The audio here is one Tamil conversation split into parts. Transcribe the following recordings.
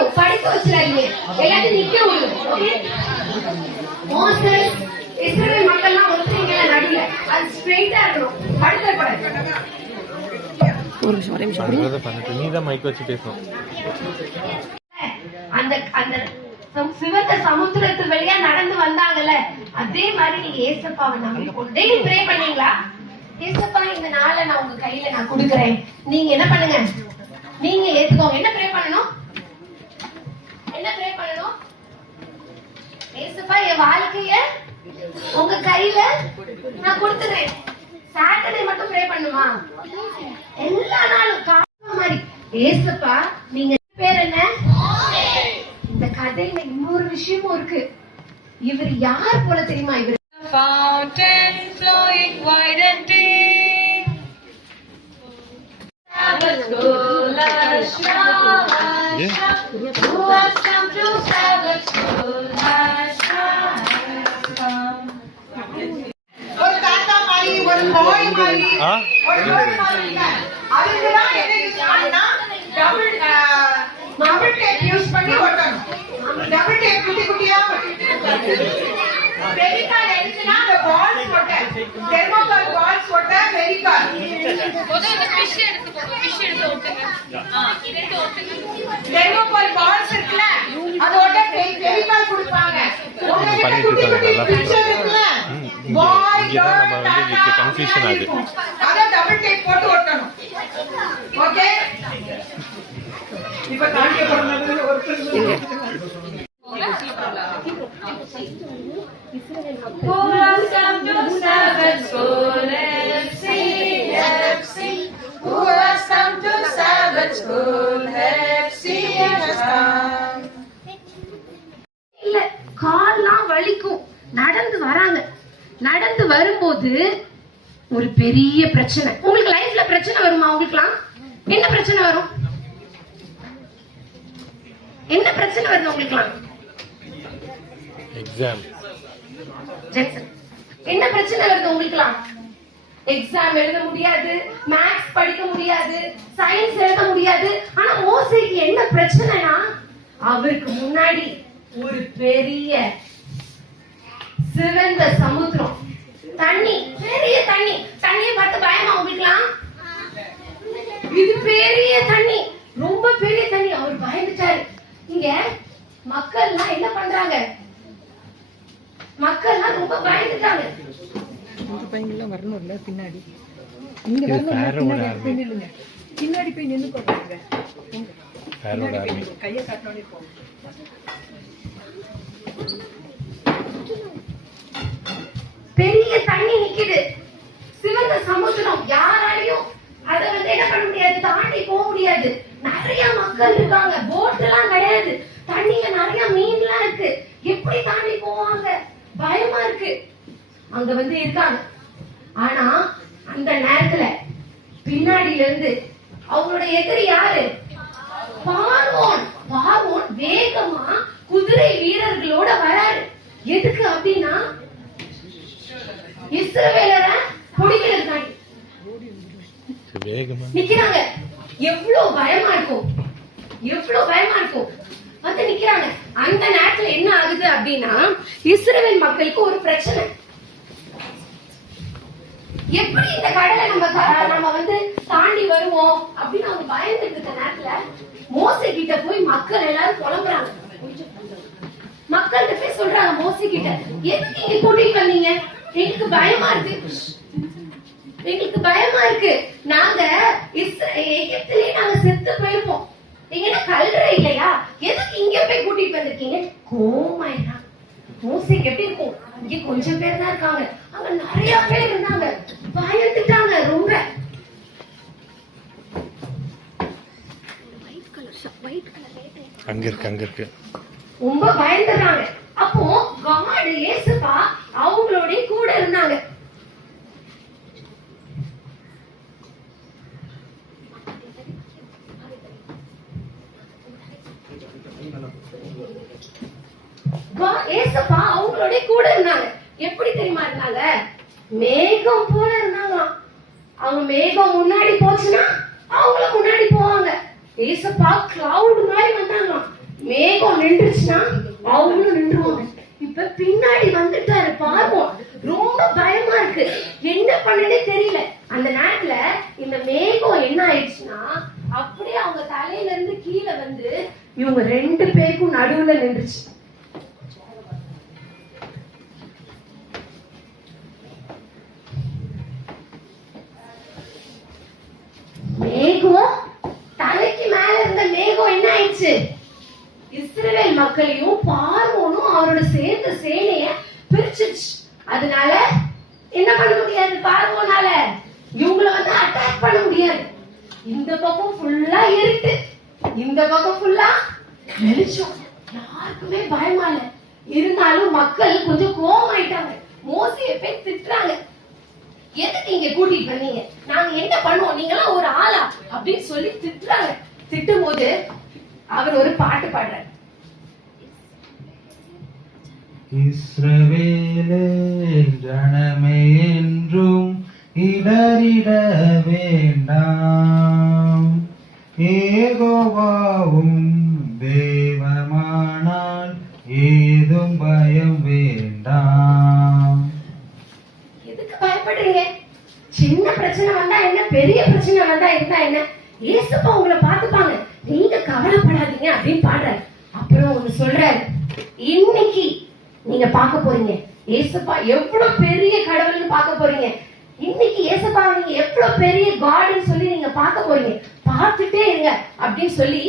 முடியும். படிக்க வச்சிடாதீங்க, எல்லாத்தையும் நிக்க விடுங்க. ஓகே, மோசஸ் இஸ்ரவேல் மக்கள்லாம் ஒருத்தங்க நடுல அது ஸ்ட்ரெயிட்டா இருக்கணும். படுத்தப்படாது. ஒரு நிமிஷம் நீதான் மைக் வச்சு பேசணும். அந்த அந்த சிவந்த சமுத்திரத்து வழியா நடந்து வந்தாங்கல்ல, அதே மாதிரி நீங்க ஏசப்பாவை நம்பி டெய்லி ப்ரே பண்ணீங்களா? ஏசப்பா இந்த நாளை நான் உங்க கையில நான் கொடுக்குறேன், நீங்க என்ன பண்ணுங்க, நீங்க ஏத்துக்கோங்க. என்ன ப்ரே பண்ணணும்? என்ன ப்ரே பண்ணணும்? ஏசப்பா என் வாழ்க்கைய உங்க கையில நான் கொடுத்துறேன். சாட்டர்டே மட்டும் ப்ரே பண்ணுமா? எல்லா நாளும் காரணம் மாதிரி ஏசப்பா நீங்க பேர் என்ன? இந்த கதையில இன்னொரு விஷயமும் இருக்கு. இவர் யார் போல தெரியுமா? இவர் fountain flowing wide and deep, Sabbath school has who has come to Sabbath school has come. ஒரு தாத்தா மாதிரி, ஒரு பாய் மாதிரி, ஒரு பாய் மாதிரி அதுக்குதான் என்ன யூஸ் பண்ணா டபுள் டேப் யூஸ் பண்ணி ஒட்டணும். டபுள் டேப் குட்டி குட்டியா வெரிகால் எடுத்துனா அந்த பால்ஸ் ஒட்ட, தெர்மோகால் பால்ஸ் ஒட்ட வெரிகால். முதல்ல ஃபிஷ் எடுத்துக்கோங்க, ஃபிஷ் எடுத்து ஒட்டுங்க. ரெண்டு ஒட்டுங்க. தெர்மோகால் பால்ஸ் இருக்குல, அது ஒட்ட வெரிகால் கொடுப்பாங்க. உங்ககிட்ட குட்டி குட்டி பிக்சர் இருக்குல, பாய் கேர்ள் கன்ஃபியூஷன் ஆகுது. அத டபுள் டேப் போட்டு ஒட்டணும். ஓகே, இப்ப தாண்டிய போறது Who has come to Sabbath school? FC. Who has come to Sabbath school? FC has come. இல்ல, கால்லாம் வலிக்கும். நடந்து வராங்க. நடந்து வரும்போது ஒரு பெரிய பிரச்சனை. உங்களுக்கு லைஃப்ல பிரச்சனை வருமா? உங்களுக்குலாம் என்ன பிரச்சனை வரும்? என்ன பிரச்சனை வருது உங்களுக்குலாம்? எக்ஸாம். என்ன பிரச்சனை வருது உங்களுக்குலாம்? எக்ஸாம் எழுத முடியாது, மேத்ஸ் படிக்க முடியாது, சயின்ஸ் எழுத முடியாது. ஆனா மோசேக்கு என்ன பிரச்சனைனா, அவருக்கு முன்னாடி ஒரு பெரிய சிவந்த சமுத்திரம், தண்ணி, பெரிய தண்ணி. தண்ணியை பார்த்து பயமா உங்களுக்குலாம்? இது பெரிய தண்ணி, ரொம்ப பெரிய தண்ணி. அவர் பயந்துட்டாரு. இங்க மக்கள்லாம் என்ன பண்றாங்க? மக்கள்லாம் ரொம்ப பயந்துட்டாங்க. பையன்லாம் வரணும்ல பின்னாடி, இங்க வரணும், பின்னாடி போய் நின்று போடுறாங்க. கையை காட்டினோடனே போகும். பெரிய தண்ணி நிக்குது, சிவந்த சமுத்திரம். யாராலையும் அதை என்ன பண்ண முடியாது, தாண்டி போக முடியாது. நிறைய மக்கள் இருக்காங்க, போட் எல்லாம் கிடையாது, தண்ணியில நிறைய மீன் எல்லாம் இருக்கு. எப்படி தாண்டி போவாங்க? பயமா இருக்கு. அங்க இருக்காங்க. ஆனா அந்த நேரத்துல பின்னாடில இருந்து அவங்களோட எதிரி யாரு? பார்வோன். பார்வோன் வேகமா குதிரை வீரர்களோட வராரு. எதுக்கு அப்படின்னா இஸ்ரவேலரை பிடிக்கிறதுக்காண்டி நிக்கிறாங்க. எவ்வளவு பயமா இருக்கும், எவ்வளவு பயமா இருக்கும். வந்து நிக்கிறாங்க. அந்த நேரத்துல என்ன ஆகுது அப்படின்னா, இஸ்ரவேல் மக்களுக்கு ஒரு பிரச்சனை. எப்படி இந்த கடலை நம்ம தாண்டி வருவோம் அப்படின்னு அவங்க பயந்துட்டு இருக்க நேரத்துல மோசே கிட்ட போய் மக்கள் எல்லாரும் புலம்புறாங்க. மக்கள்கிட்ட போய் சொல்றாங்க மோசே கிட்ட, எதுக்கு இங்க கூட்டிட்டு வந்தீங்க? எங்களுக்கு பயமா இருக்கு, எங்களுக்கு பயமா இருக்கு. நாங்க எகிப்திலே நாங்க செத்து போயிருப்போம். நீங்க என்ன கல்ற இல்லையா? எதுக்கு இங்க போய் கூட்டிட்டு வந்திருக்கீங்க? கோமாயிரா. மோசேக்கு எப்படி இருக்கும்? இங்க கொஞ்சம் பேர் தான் இருக்காங்க, அங்க நிறைய பேர் இருந்தாங்க. பயந்துட்டாங்க ரொம்ப. அங்க இருக்கு ரொம்ப பயந்துறாங்க. அப்போ காட் இயேசுப்பா அவங்களோட கூட இருந்தாங்க. ஏசப்பா அவங்களோட கூட இருந்தாங்க. எப்படி தெரியுமா இருந்தாங்க? மேகம் போல இருந்தாங்களாம். அவங்க மேகம் முன்னாடி போச்சுன்னா அவங்களும் முன்னாடி போவாங்க. ஏசப்பா கிளவுட் மாதிரி வந்தாங்களாம். மேகம் நின்றுச்சுன்னா அவங்களும் நின்றுவாங்க. இப்ப பின்னாடி வந்துட்டாரு பார்வோம். ரொம்ப பயமா இருக்கு, என்ன பண்ணனே தெரியல. அந்த நேரத்துல இந்த மேகம் என்ன ஆயிடுச்சுன்னா அப்படியே அவங்க தலையில இருந்து கீழே வந்து இவங்க 2 பேருக்கும் நடுவுல நின்றுச்சு. மேகம் தலைக்கு மேல இருந்த மேகம் என்ன ஆயிடுச்சு, இஸ்ரவேல் மக்களையும் பார்வோனும் அவரோட சேர்ந்த சேனைய பிரிச்சிருச்சு. அதனால என்ன பண்ண முடியாது, பார்வோனால இவங்களை வந்து அட்டாக் பண்ண முடியாது. இந்த பக்கம் ஃபுல்லா இருட்டு, இந்த பக்கம் ஃபுல்லா வெளிச்சம். யாருக்குமே பயமா இல்ல. இருந்தாலும் மக்கள் கொஞ்சம் கோவமாயிட்டாங்க. மோசேயை போய் திட்டுறாங்க, எதுக்கு இங்க கூட்டிட்டு வந்தீங்க, நாங்க என்ன பண்ணுவோம், நீங்க எல்லாம் ஒரு ஆளா அப்படின்னு சொல்லி திட்டுறாங்க. திட்டும் போது அவர் ஒரு பாட்டு பாடுறார். இஸ்ரவேலே ஜனமே என்றும் இடறிட வேண்டாம், யெகோவாவும் தேவமானால் ஏதும் பயம் வேண்டாம். எதுக்கு பயப்படுறீங்க, சின்ன பிரச்சனை வந்தா என்ன, பெரிய பிரச்சனை வந்தா என்ன, ஏசப்பா உங்களை பார்த்துப்பாங்க, நீங்க கவலைப்படாதீங்க அப்படின்னு பாடுறாரு. அப்புறம் ஒண்ணு சொல்றாரு, இன்னைக்கு நீங்க பார்க்க போறீங்க ஏசப்பா எவ்வளவு பெரிய கடவுள்னு பார்க்க போறீங்க. இன்னைக்கு ஏசப்பா நீங்க எவ்வளவு பெரிய காட்னு சொல்லி நீங்க பார்க்க போறீங்க, பார்த்துட்டே இருங்க அப்படின்னு சொல்லி,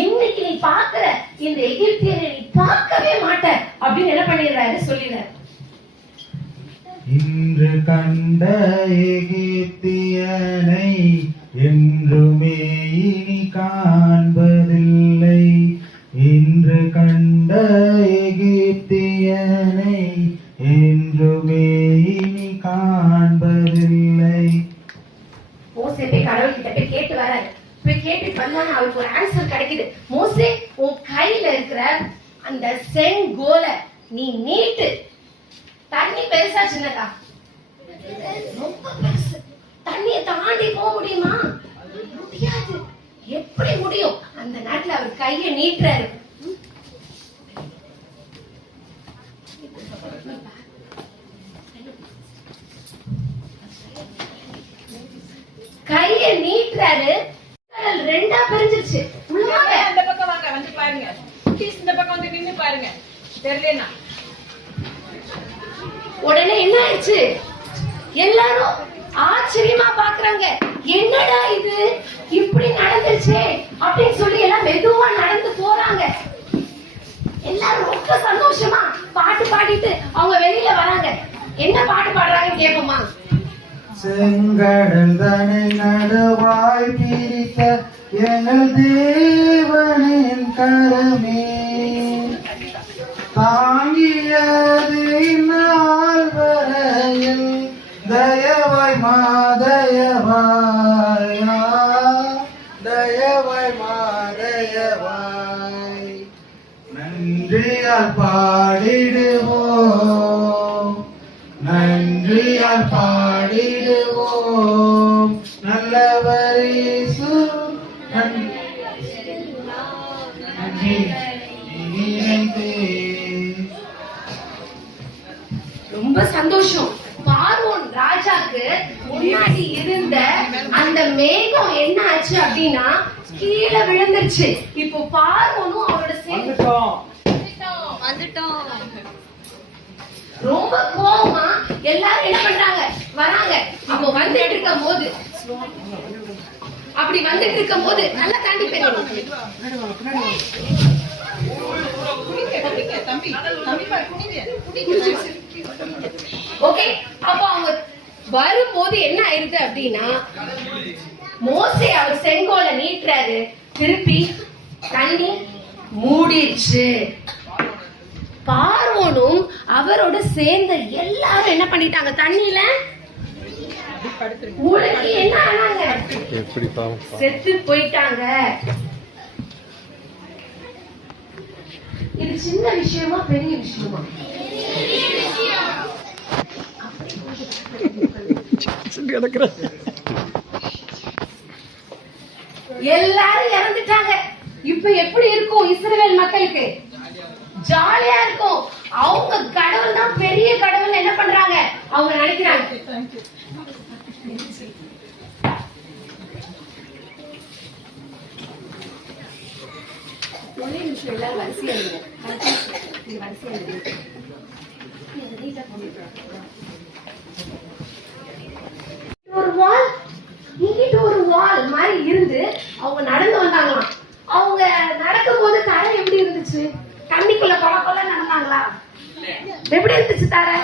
இன்னைக்கு நீ பார்க்கிற இந்த எகிப்தியனை நீ பார்க்கவே மாட்ட அப்படின்னு என்ன பண்ணிடுறாரு சொல்லிடுறாரு. இன்று கண்ட எகிப்தியனை என்றுமே இனி காண்பதில்லை, இன்று கண்ட எகிப்தியனை என்றுமே இனி காண்பதில்லை. மோசே போய் கடவுள் கிட்ட போய் கேட்டு வராரு. போய் கேட்டு வந்தாலும் அவருக்கு ஒரு ஆன்சர் கிடைக்குது. மோசே, உன் கையில இருக்கிற அந்த செங்கோல நீ நீட்டு. தண்ணி பெருசா சின்னதா, ரொம்ப பெருசு. தண்ணியை தாண்டி போக முடியுமா, முடியாது. எப்படி முடியும்? அந்த நேரத்துல அவர் கையை நீட்டுறாரு. கையை நீட்டுறாரு, கடல் 2ஆ பிரிஞ்சிருச்சு. உள்ள வாங்க, அந்த பக்கம் வாங்க, வந்து பாருங்க. ப்ளீஸ் இந்த பக்கம் வந்து நின்னு பாருங்க, தெரியலனா. உடனே என்ன ஆயிடுச்சு, எல்லாரும் ஆச்சரியமா பாக்குறாங்க. என்னடா இது இப்படி நடந்துச்சே அப்படின்னு சொல்லி எல்லாம் மெதுவா நடந்து போறாங்க. எல்லாரும் ரொம்ப சந்தோஷமா பாட்டு பாடிட்டு அவங்க வெளியில வராங்க. என்ன பாட்டு பாடுறாங்கன்னு கேட்போமா? செங்கடல் தனை நடுவாய் பிரித்த எங்கள் தேவனின் கரமே, தாங்கியது நாள் வரையில் தயவாய் மாதயவாயா, தயவாய் மாதயவாய். நன்றியால் பாடிடுவோம், நன்றியால் பாடிடுவோம், நல்லவர் இயேசு நன்றி நினைத்தே. ரொம்ப சந்தோஷம். பார்வோன் ராஜாக்கு முன்னாடி இருந்த அந்த மேகம் என்ன ஆச்சு அப்படின்னா கீழே விழுந்துருச்சு. இப்போ பார்வோனும் அவரோட சேர்ந்து ரொம்ப கோவமா எல்லாரும் என்ன பண்றாங்க, வராங்க. அப்போ வந்துட்டு இருக்கும் போது, அப்படி வந்துட்டு இருக்கும் போது நல்லா தாண்டி போயிருங்க. தம்பி தம்பி பாரு, குடிங்க. ஓகே, அப்போ அவங்க வரும்போது என்ன ஆயிருது அப்படின்னா, மோசே அவர் செங்கோல நீட்டுறாரு, திருப்பி தண்ணி மூடிடுச்சு. பார்வோனும் அவரோட சேர்ந்த எல்லாரும் என்ன பண்ணிட்டாங்க, தண்ணியில மூழ்கி என்ன ஆனாங்க, செத்து போயிட்டாங்க. இது சின்ன விஷயமா பெரிய விஷயமா? எல்லாரும் இறந்துட்டாங்க. இப்ப எப்படி இருக்கும் இஸ்ரவேல் மக்களுக்கு? ஜாலியா இருக்கும். அவங்க கடவுள் தான் பெரிய கடவுள் என்ன பண்றாங்க? அவங்க நினைக்கிறாங்க. ஒரே நிமிஷம் எல்லாரும் வரிசையா இருங்க. வரிசையா இருங்க. ஒரு வால் இங்கிட்ட ஒரு வால் மாதிரி இருந்து அவங்க நடந்து வந்தாங்களாம். அவங்க நடக்கும் போது தரை எப்படி இருந்துச்சு? தண்ணிக்குள்ள கொல கொல நடந்தாங்களா? எப்படி இருந்துச்சு தரை?